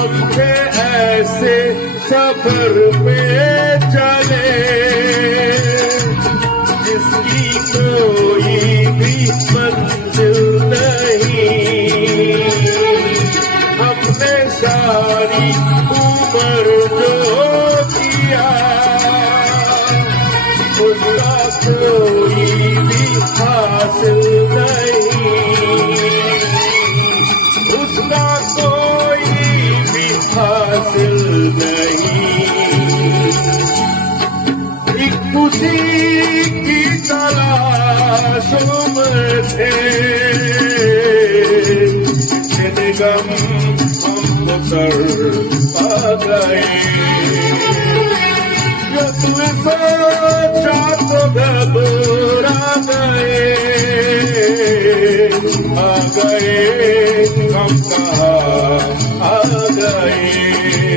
हमसे ऐसे सफर पे चले जिसकी कोई भी मंजिल नहीं। हमने सारी उम्र जो किया उसका कोई भी हासिल नहीं, उसका कोई भी हासिल नहीं। एक खुशी की तलाशों में थे जिन गम हमको कर पा गए। जो तुम सोचा तो घबरा गए, आ गए हम कहाँ आ गए।